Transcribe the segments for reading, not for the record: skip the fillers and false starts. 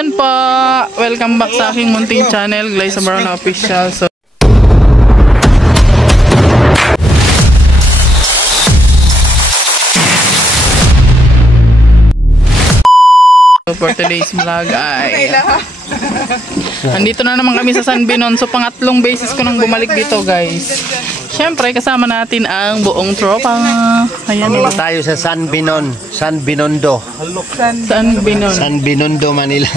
ayan pa. Welcome back sa aking munting channel, Glyza Barona Official. So, for today's vlog ay andito na naman kami sa San Binon. So pangatlong beses ko nang bumalik dito, guys. Syempre kasama natin ang buong tropa. Ayan dito tayo sa San Binon, San Binondo. San Binon, San Binondo, Manila.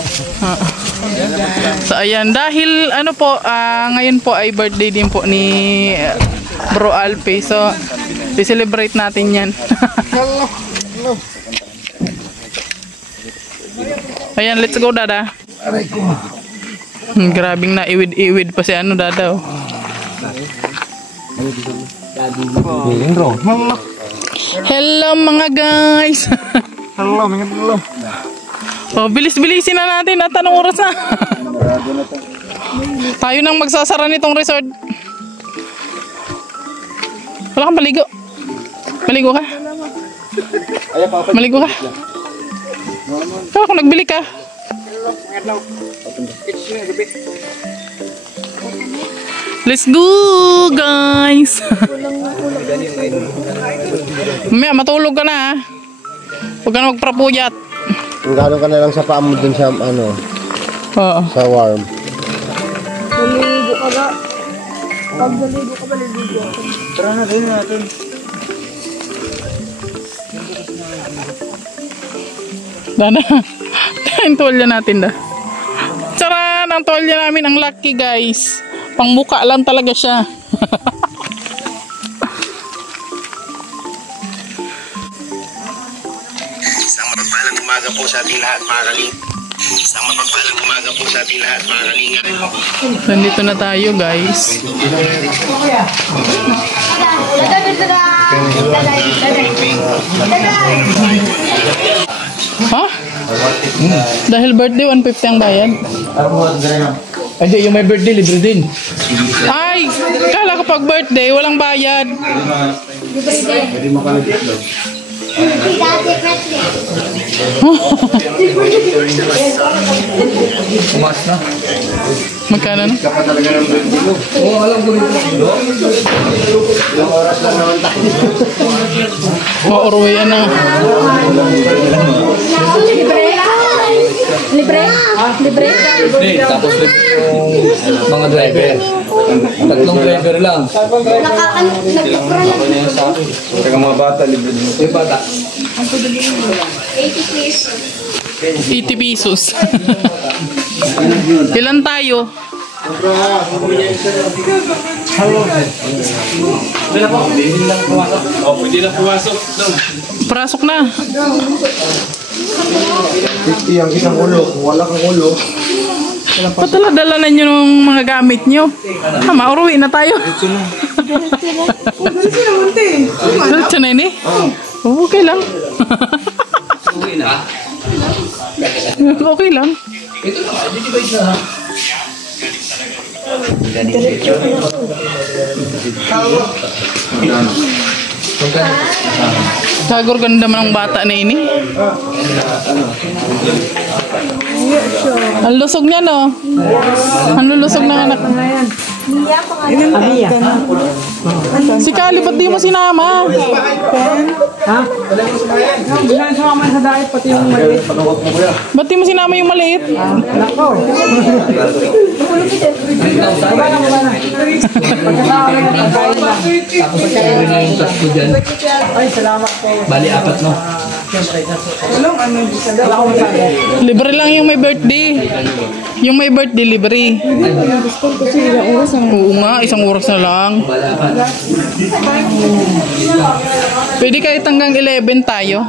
So ayan, dahil ano po, ngayon po ay birthday din po ni Bro Alpe. So i-celebrate natin yan. Ayan, let's go, Dada. Grabing na iwid-iwid pa si ano, Dada. Hello mga guys. Hello, mga hello. Oh, bilis-bilisin na natin at anong oras na. Tayo nang magsasara nitong resort. Wala kang maligo. Maligo ka? Maligo ka? Kala ko nagbili ka. Let's go, guys. Mamaya matulog ka na, ha. Huwag ka na magprapuyat. Gano'n ka na lang sa paa mo dun sa ano. Oo. Sa warm. Naligo ka ba? Pag naligo ka ba, naligo ako. Tara na, gawin natin. Dana, ang tuwalya natin da. Tsaran, ang tuwalya namin ang lucky, guys. Pangmuka lang talaga siya. Isang mapagpalang umaga po sa ating lahat, mga kalinga. Isang mapagpalang umaga po sa ating lahat, mga kalinga. Nandito na tayo, guys. Ha? Dahil birthday, 150 ang bayad. Hindi, yung may birthday, libre din. Ay, kala ko pag birthday, walang bayad. Umas na. Magkano na? Oo, alam ko rin. Ilang oras lang naman tayo. Mauruwian na. Libre? Libre? Libre, tapos libre yung mga driver. Tatlong driver lang. Nagpapura lang. Kaya mga bata, libre din. Yung bata. 80 pesos. 80 pesos. Ilan tayo? Pwede na pumasok. Parasok na. 50 ang isang ulo. Kung wala kang ulo. Patala-dala na nyo ng mga gamit nyo. Mauruwi na tayo. Diretso na yun eh. Okay lang. Okay lang. Sagor ganda man ang bata na ini. Ang lusog niya, no? Ang lulusog ng anak. Si Kali, ba't di mo sinama? Ha? Bilang sumama sa diet, pati yung maliit. Ba't di mo sinama yung maliit? Nako. Ay, salamat po. Bali, apat, no? Libre lang yung may birthday. Yung may birthday, libre. Oo nga, isang oras na lang. Pwede kahit hanggang 11 tayo.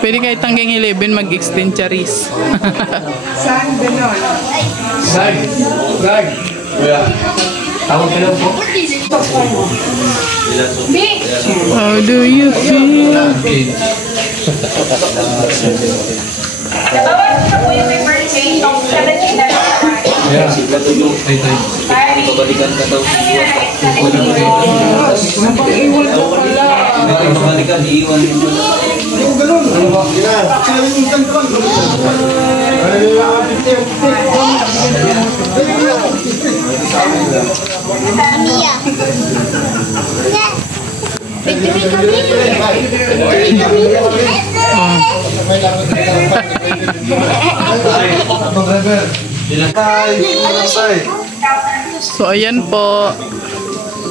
Pwede kahit hanggang 11 mag-extend charis. San Benon. Gag. Kuya. Tawag ka lang po. How do you feel? Yeah. Ay, tayo. Pabalikan ka daw. Napag-iwan ko pala. Pabalikan, iiwan mo. Ganun. Sila yung Mia. Picture kami. So ayan po.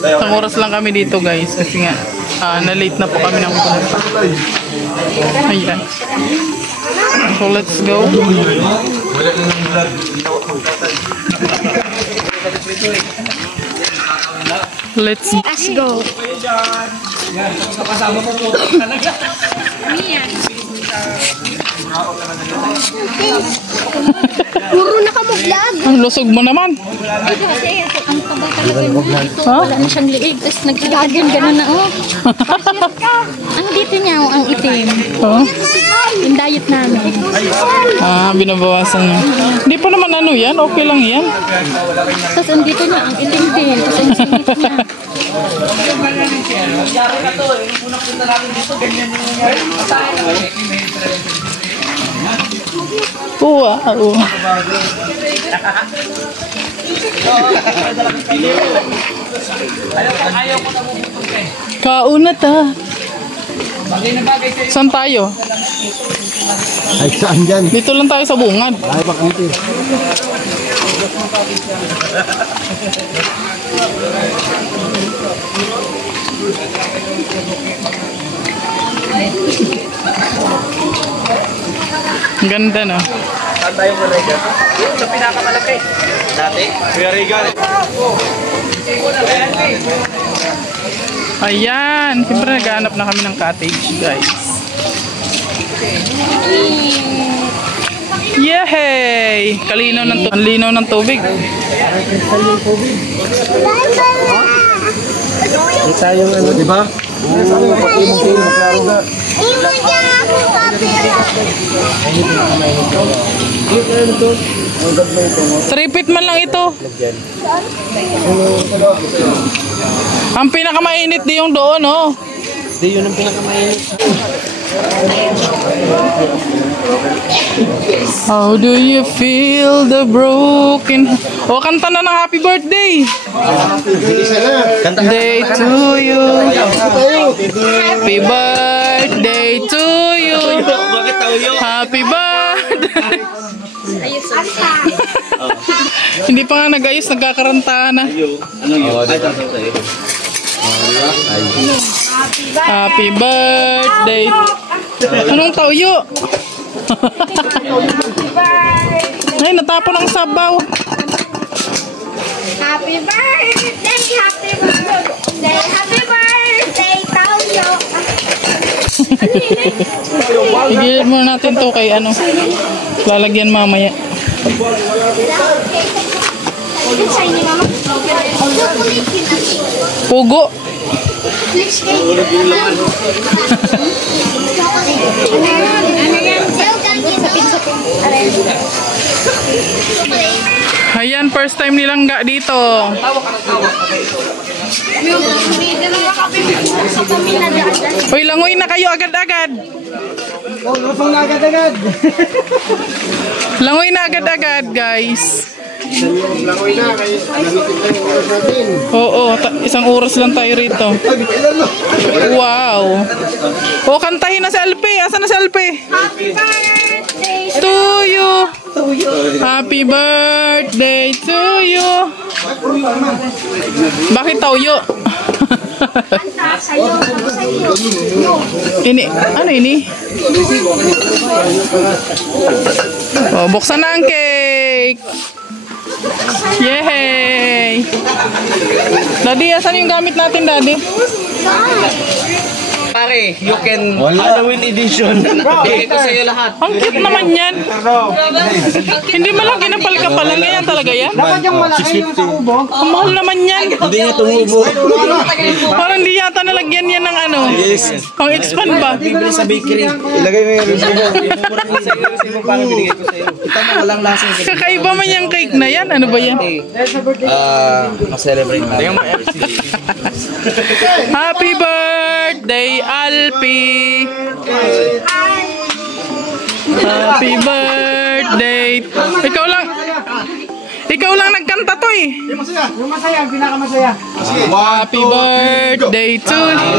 Isang oras lang kami dito guys kasi nga na-late na po kami ng pumunta. Ayan. So let's go. Let's go. Puro na ka mo-vlog. Ang lusog mo naman. Kasi ang taba talaga niya. Ito, Huh? wala na siyang liig. Tapos nagkagagan gano'n na, oh. Ang dito niya, oh, ang itim. Oh. Yung diet namin. Binabawasan niya. Hindi pa naman ano yan. Okay lang yan. Tapos ang dito niya, ang itim din. Tapos ang singit niya. Wow. Kauna ta. Saan tayo? Ay, saan dyan? Dito lang tayo sa bungad. Ay, bakit? Ang ganda na. Saan tayo muna dyan? Sa pinakamalaki. Dati? Kuya Regan. Ayan. Siyempre naghahanap na kami ng cottage, guys. Yehey! Kalinaw ng tubig. Ang linaw ng tubig. Kita yung ano, di ba? Imo niya ako kapira. 3 feet man lang ito. Ang pinakamainit di yung doon, oh. Hindi, yun ang pinakamainit. How do you feel the broken... O, kanta na ng happy birthday! Day to you. Happy birthday to you. Happy birthday. Hindi pa nga nag-ayos, nagkakaranta na. Happy birthday. Anong tauyo? Ay, natapon ang sabaw. Happy birthday, happy birthday, happy birthday, Tauyo. Igilid muna natin to kay ano. Lalagyan mamaya. Pugo. Ayan, first time nilang dito. Uy, langoy na kayo agad-agad. Oh, lusong na agad-agad. Langoy na agad-agad, guys. Langoy na, kayo gamitin lang yung oras natin. Oo, isang oras lang tayo rito. Wow. O, kantahin na si Alpe. Asan na si Alpe? Happy birthday To you. Happy birthday to you. Bakit tauyo? sa'yo. Ini, ano ini? Oh, buksan na ang cake. Yay! Daddy, asan yung gamit natin, Daddy? Pare, you can Halloween edition. Bigay ko sa'yo lahat. Ang cute naman yan. Hindi man lang kinapal ka pala. Ganyan talaga yan? Dapat yung malaki yung sa kubo. Ang mahal naman yan. Hindi nga tumubo. Parang di yata nalagyan yan ng ano. Pang expand ba? Bibili sa bakery. Ilagay mo yung resibo. Mura ko sa'yo yung resibo para binigay ko sa'yo. Ito mo, walang lasa yung Kakaiba man yung cake na yan. Ano ba yan? ma-celebrate natin. Happy birthday, Alpi! Happy birthday! Ikaw Ikaw lang nagkanta to eh. Yung masaya, ang pinakamasaya. Happy birthday to you.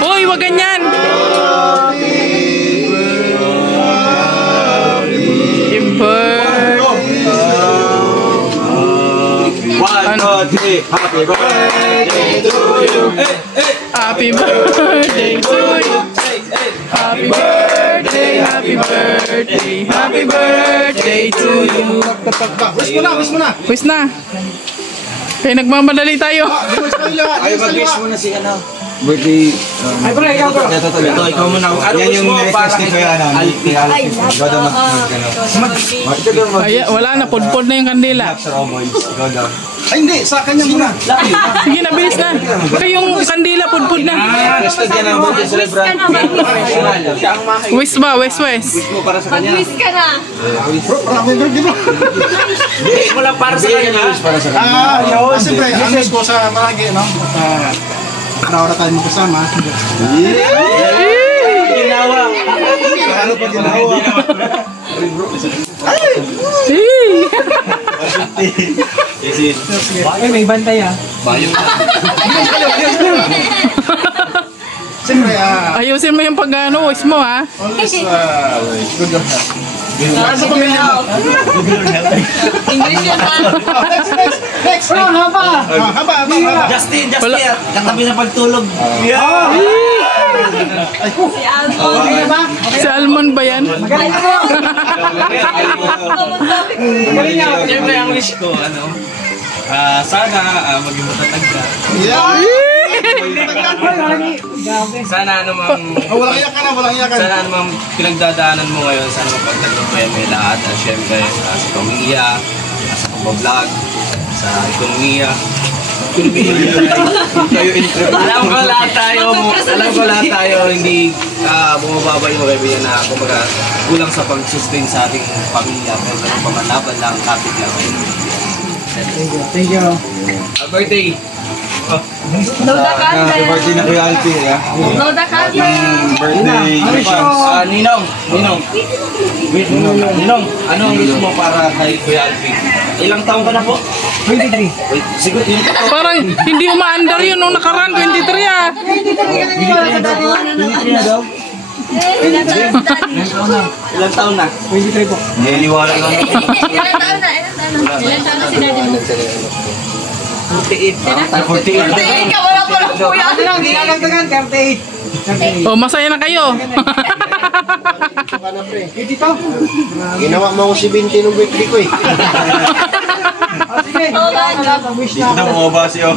Uy, wag ganyan. Happy birthday. 1, 2, 3. Happy birthday to you. Happy birthday to you. Happy birthday, happy birthday, happy birthday to you. Wish mo na. Quiz na. Kaya nagmamadali tayo. Ay, mag-wish mo na si ano. Birthday. Ay, bro, ikaw bro. Ito, ikaw muna. Yan yung request ni Kuya ano. Ni Alfie. Ikaw daw Ay, wala na. Pudpud na yung kandila. sa Roboys. Ikaw daw. Ay, hindi. Sa kanya muna. Sige na, bilis na. Kaya yung kandila, pudpud na. Requested yan ang birthday celebrant. Wish ba? Wish. Wish mo para sa kanya. Mag-wish ka na. Hindi mo lang para sa kanya. Wish para sa kanya. Yun. Siyempre, ang miss ko sa maragi, no? Naura tayo magkasama. Ginawa. Ano pa ginawa? Ay, may bantay ah. Siyempre, Ayusin mo yung pag-ano, wish mo ha. always good on health. Sa pamilya mo. English yun ha. Next. Haba. Justin, katabi sa pagtulog. Si Alphonse. Si Almon ba yan? Siyempre, ang wish ko, sana maging matatag ka. Sana Walang iyakan. sana mang pinagdadaanan mo ngayon, sana mapagtagumpayan mo yung lahat. At syempre, sa pamilya, sa pag-vlog, sa ekonomiya. Alam ko lahat tayo, hindi bumababa yung revenue na kumbaga kulang sa pag-sustain sa ating pamilya. Pero pamalaban lang, kapit lang. Thank you. Birthday! Blow the candle. Birthday na Kuya Alfie. Blow the candle. Birthday. Ninong, ano ang wish mo para kay Kuya Alfie? Ilang taong ka na po? 23. Wait, siguro yun po. Parang hindi umaandar yun nung nakaraan, 23 ah. 23 na daw. Ilang taon na? 23 po. Niliwala ko. Ilan taon na si Daddy mo? 48. 48. Tingin ka, wala pa lang kuya. O, masaya na kayo. Ginawa mo ako si Binti nung birthday ko eh. Dito na bumaba siya.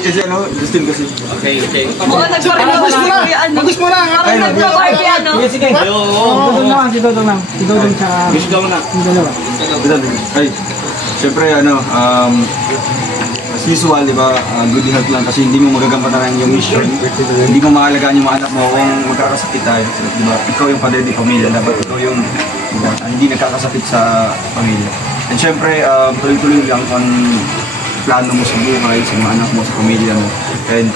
Kasi ano, Justin kasi. Okay. Oo, nagpa-request mo na. Mag-wish mo na. Parang nagpa-party ano. Wish ka muna. Ay, siyempre ano, as usual, di ba, good health lang kasi hindi mo magagampanan yung mission. Hindi mo maalagaan yung mga anak mo kung magkakasakit tayo. Di ba, ikaw yung padre di pamilya, dapat ikaw yung hindi nagkakasakit sa pamilya. And siyempre, tuloy-tuloy lang kung plano mo sa buhay, sa mga anak mo, sa pamilya mo. And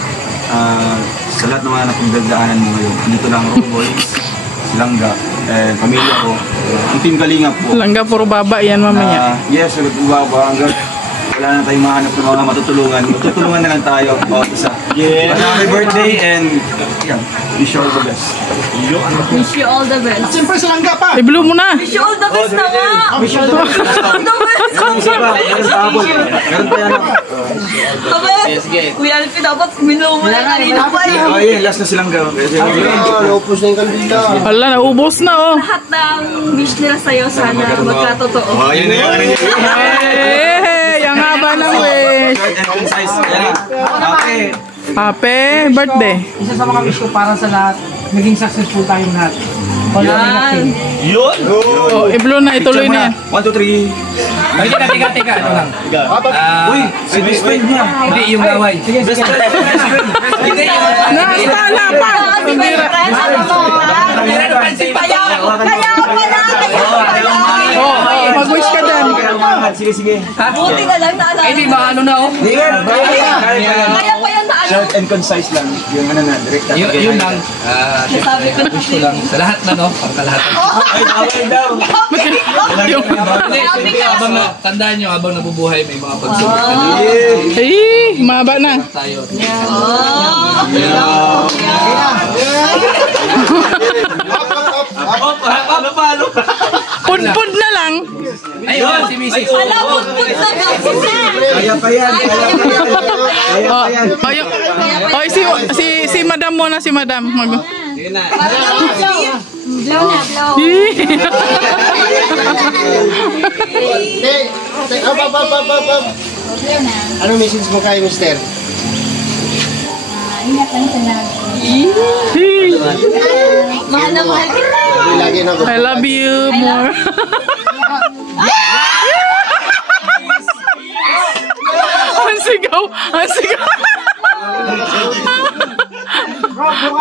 sa lahat ng mga napagdadaanan mo ngayon, dito lang Roboys, Langga, pamilya ko, ang Team Kalingap po. Langga, puro baba yan mamaya. Yes, sagot mo ba hanggang wala na tayong mahanap ng mga matutulungan. Matutulungan na lang tayo bawat isa. Yeah. Happy birthday and yeah, wish you all the best. Wish you all the best. Siyempre sa langga pa. I-blow mo na. Wish you all the best na nga. Wish you all the best. All the best. Meron sa abot. Meron pa yan. Kuya Alfie, dapat minlow mo na kanina pa eh. Oh, yeah, last na silang gawin. Naupos na yung kandila. Wala, naubos na oh. Lahat ng wish nila sa'yo, sana magkatotoo. Oh, yun na yun. Hey, ang haba ng wish. Okay. Happy birthday. Isa sa mga wish ko para sa lahat, maging successful tayong lahat. Yan. Oh, i-blow na, ituloy na yan. 1, 2, 3. Teka, ano lang. Uy, si best friend niya. Hindi, yung gaway. Sige. Hindi, yung Nakastala pa. Kaya pala. Oh, mag-wish ka dyan. Sige. Buti na lang naalala. Hindi ba ano na oh? Kaya pa yan naalala. Short and concise lang. Yung ano na, direct Yun lang. Wish ko lang. Sa lahat na, no? Pagkalahatan. Ay, tawag daw. Hindi, habang tandaan nyo, habang nabubuhay, may mga pagsubok na Ay, maba na. tayo. Paano? Pudpud na lang. Ayun, si Mrs. Kaya pa yan. Kaya pa yan. Oy, si Madam muna, si Madam. Yun na. Blow na, blow. Blow na. Anong message mo kay Mister? Ingat lang sa lagi. Mahal na mahal kita. Lagi na I love you more. Ang sigaw! Ang sigaw!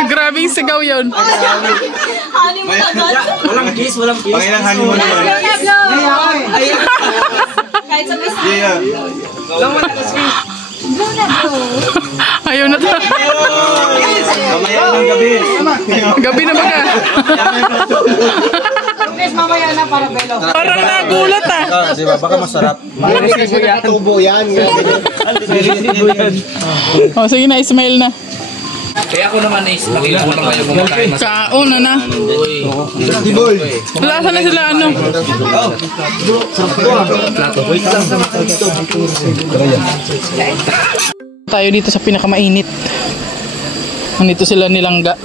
Grabing sigaw yun. Honey mo agad. Walang kiss, walang kiss. Pangilang honeymoon Blow naman. na, blow. Kahit sa bisa. Yeah. Blow na, blow. Ayaw na to. Mamaya ng gabi. Gabi na baga. Mamaya na para belo. Parang nagulat ah. Diba, baka masarap. Tubo yan. O sige na, smile na. Kaya ako naman is makita ko lang kayo kumakain mas. Kauna na. Uy. Lasa na sila ano. Tayo dito sa pinakamainit. Nandito sila nilangga.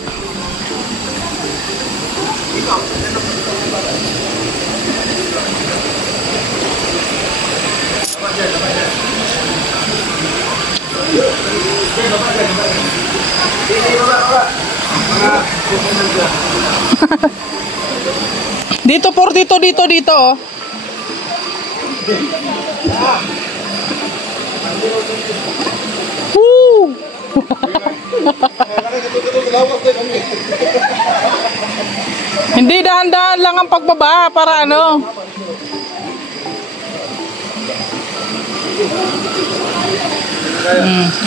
Dito por dito oh. Woo! Hindi, dahan-dahan lang ang pagbaba para ano.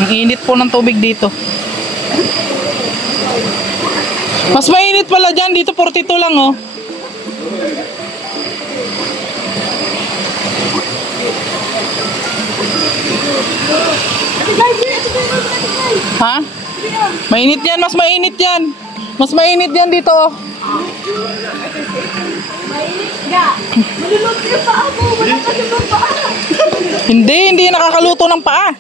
Ang init po ng tubig dito. Mas mainit pala dyan, dito 42 lang oh. Ha? Mainit yan, mas mainit yan. Mas mainit yan dito oh. Malulot yung paa mo. Wala ka yung paa. Hindi nakakaluto ng paa.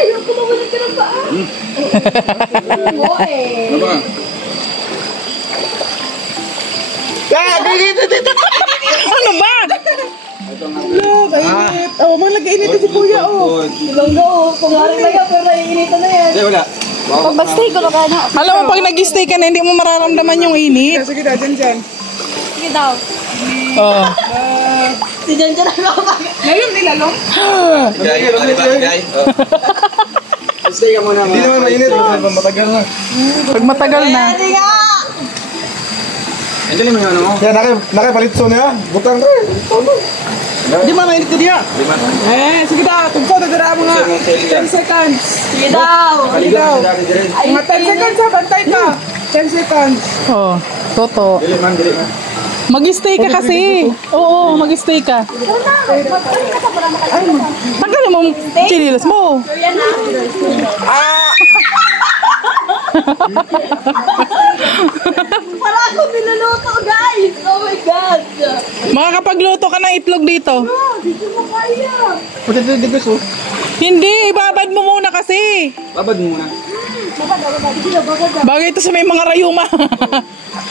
Ayoko mawala ka ng paa. Oo eh. Ano ba? Oh, malagay si kuya oh. Langga oh. Kunwari lang yan, pero naiinitan na yan. Hindi, wala. Pag-stay ko na ka na. Alam mo, pag nag-stay ka na, hindi mo mararamdaman yung init. Sige daw. Oh. Si Jan Jan ako bakit? Ngayon nilalong? Stay ka muna. Hindi naman mainit. Matagal na. Pag matagal na. Hindi nga! Hindi naman yung ano mo. Yan, nakipalit so niya. Butang ka eh. Di ba mainit ko diya? Sige daw. Tugpo, tagdara mo nga. 10 seconds. Sige daw. Sige daw. Mga 10 seconds ha, bantay ka. 10 seconds. Oh, toto. Dili man. Mag-stay ka kasi. Oo, mag-stay ka. Tanggalin mo ang chinilas mo. Para ako niluluto guys! Oh my God! Makakapagluto ka ng itlog dito. Dito mo kaya! Hindi, ibabad mo muna kasi. Babad mo muna. Bagay ito sa may mga rayuma.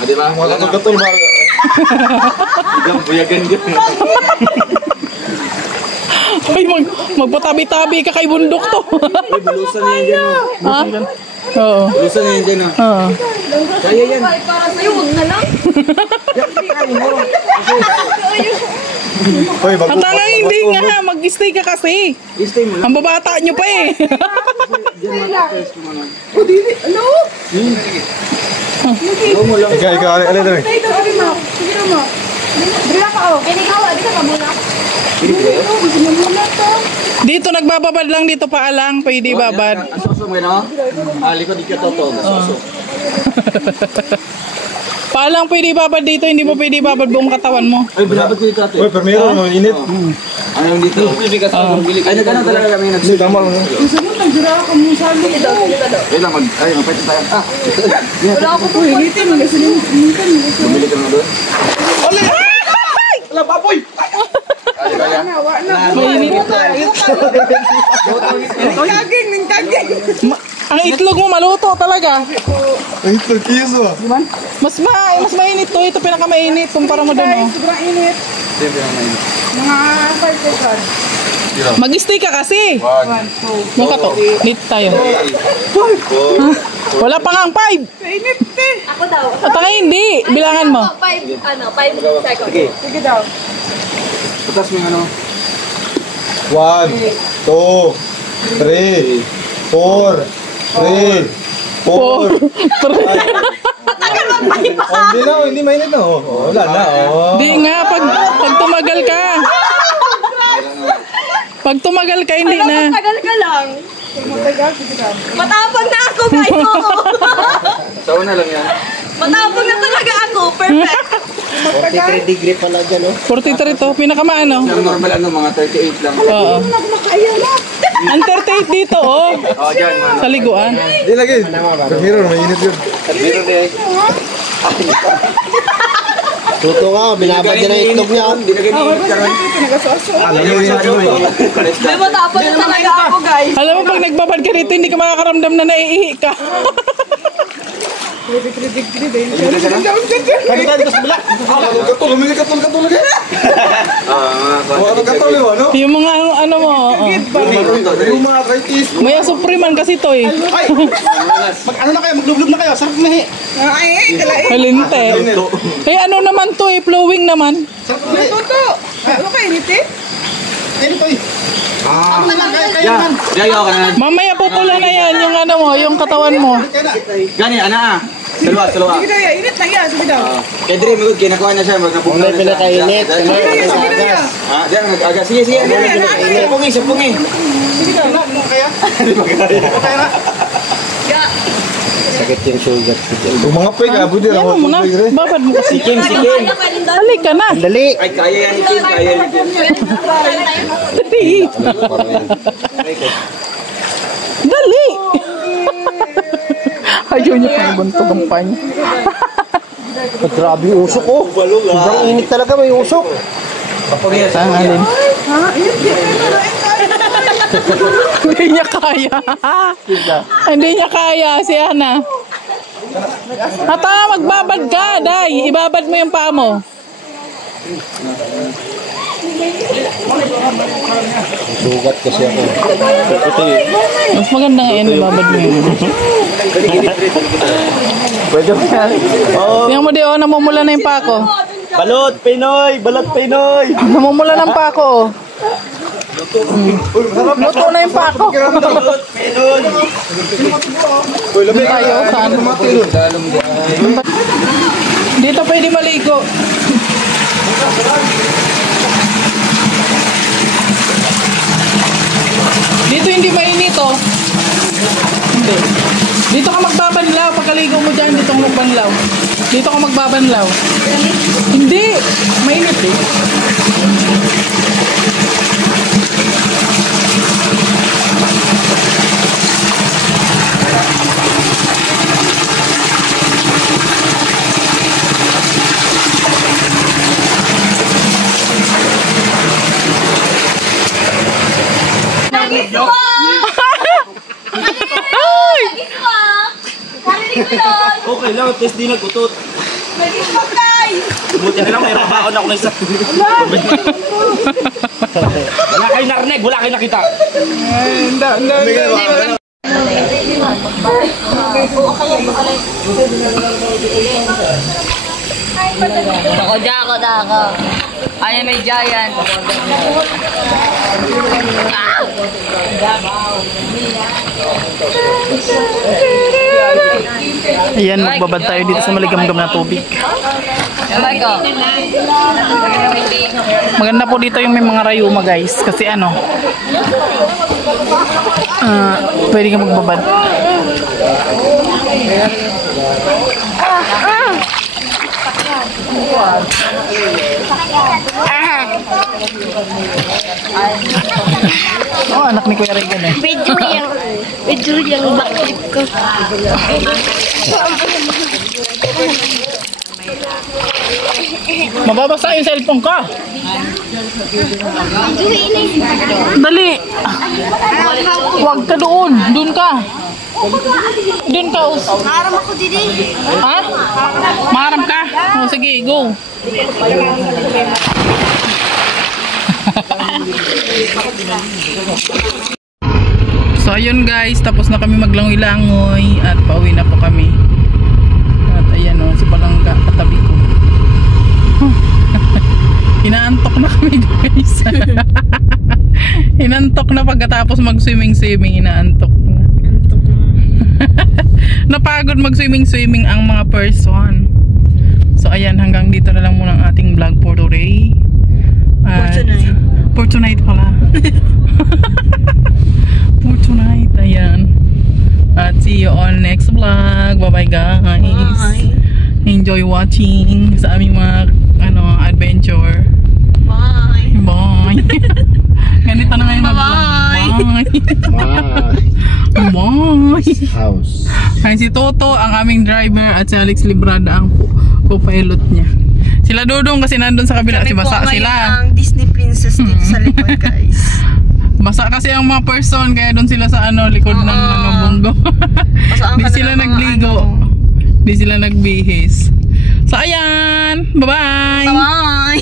Di ba? Wala kang gatol ba? Biglang buyagan dyan. Ay, magpatabi-tabi ka kay bundok to. Ay, bulusan na yun dyan. Ha? Oo. Bulusan na yun dyan. Oo. Kaya yan. Para sa'yo, huwag na lang! Ang tangang hindi nga, mag-stay ka kasi. Stay mo lang. Ang babata nyo pa eh. Ano? Ikaw mo lang. Ikaw, alin na rin. Sige na mo. Dito nagbababad lang dito pa alang, pwede babad. Asoso mo no? Likod dito to. Asoso. Paalang pwede babad dito, hindi mo pwede babad buong katawan mo. Ay, binabad ko dito ate. Uy, permiro, no, init. Ano yung dito? Ay, nagkano talaga kami Hindi, tama lang. Wait lang, magpwede tayo. Wala ako po. Hinitin mo. Bumili ka na doon. Wala, papoy! Ang itlog mo maluto talaga. Ay, ito, kiso ah. Mas mainit to. Ito pinakamainit kumpara mo doon. Oh. Mag-stay ka kasi. Mukha to. Dito tayo. Wala pa nga ang 5. Ako daw. At nga hindi. Bilangan mo. 5 seconds. Sige daw. Putas mo yung ano. 1, 2, 3, 4, 3, 4. Hindi mainit na. Wala na. Di nga. Pag tumagal ka. Pag tumagal ka, hindi na. Tagal ka lang. Matapang na ako, guys. Taon na lang yan. Matapang na talaga ako. Perfect. 43 degree pala dyan, oh. 43 to. Pinakamaano. Ang normal ano, mga 38 lang. Oo. Ang 38 dito, oh. Oo, dyan. Sa liguan. Hindi lagi. Permiro, mainit yun. Meron din. Tuto nga, binabad niya na yung itlog niya. Hindi na ganyan karon. May matapang na talaga ako, guys. Alam mo, pag nagbabad ka rito, hindi ka makakaramdam na naiihi ka. Lumili katol lagi. Katol yun, ano? Yung mga ano mo, oo. Yung mga arthritis. May asupriman kasi to eh. Ay! Ano na kayo? Maglublob na kayo. Sarap na Halinte. Eh ano naman to eh, flowing naman. Sarap na Ano kayo, initi? Inito eh. Yayaw ka na. Mamaya pupula na yan yung ano mo, yung katawan mo. Gani, ana ah. Salwa. Sige daw, init na yan. Sige daw. Kaya Dre, magod, kinakuha na siya. Magnapuklaw na siya. Pinakainit. Diyan, nag-agas. Sige. Sapungi. Sige daw, na kaya? Kaya na. Sakit yung sugat ko dyan. Yung mga peg, buti Yan mo na, babad mo kasi. Sikim. Halika na. Dali! Ay, kaya yan, Kim. Kaya yan, Kim. Dali. Ayaw niya pang buntog ang panya. Grabe yung usok, oh. Sobrang init talaga, may usok. Saan alin? Hindi niya kaya. Hindi niya kaya si Ana. Hata, magbabad ka, Day. Ibabad mo yung paa mo. Sugat kasi ako. Mas maganda nga yan, ibabad mo yun. Pwede ba yan? Tingnan mo di, oh, namumula na yung paa ko. Balot Pinoy! Namumula ng paa ko, oh. Luto na yung paa ko. Doon tayo, saan? Dito pwede maligo. Dito hindi mainit, oh. Hindi. Dito ka magbabanlaw. Pagkaligo mo dyan, dito ka magbanlaw. Dito ka magbabanlaw. Hindi. Mainit, eh. Okay lang, test din nag-utot. Buti na lang, may pabaon ako na isa. Wala kayo narinig, wala kayo nakita. Dako. Ano may giant. Ayan, magbabad tayo dito sa maligamgam na tubig. Maganda po dito yung may mga rayuma guys. Kasi ano, pwede ka magbabad. Oh, anak ni Kuya Regan eh. Medyo yung backtrip ko. Mababasa yung cellphone ka. Dali. Huwag ka doon. Doon ka. Doon ka. Haram ako didi. Ha? Maharap ka? O sige, go. So ayun guys, tapos na kami maglangoy-langoy at pauwi na po kami. At ayan o, si Palangga katabi ko. Inaantok na kami guys. Inantok na pagkatapos mag-swimming-swimming, inaantok na. Napagod mag-swimming-swimming ang mga person. So ayan, hanggang dito na lang muna ang ating vlog for today. For tonight pala. For tonight, ayan. At see you on next vlog. Bye bye guys. Bye. Enjoy watching sa aming mga adventure. Bye. Bye. Ganito na ngayon mag-vlog. Bye. Bye. House. Ay, si Toto ang aming driver at si Alex Librada ang co-pilot niya. Sila Dudong kasi nandun sa kabila. Si Basa sila. Ang Disney princess dito sa likod guys. Basa kasi ang mga person kaya doon sila sa likod ng bunggo. Di sila nagligo. Di sila nagbihis. So ayan. Bye-bye. Bye.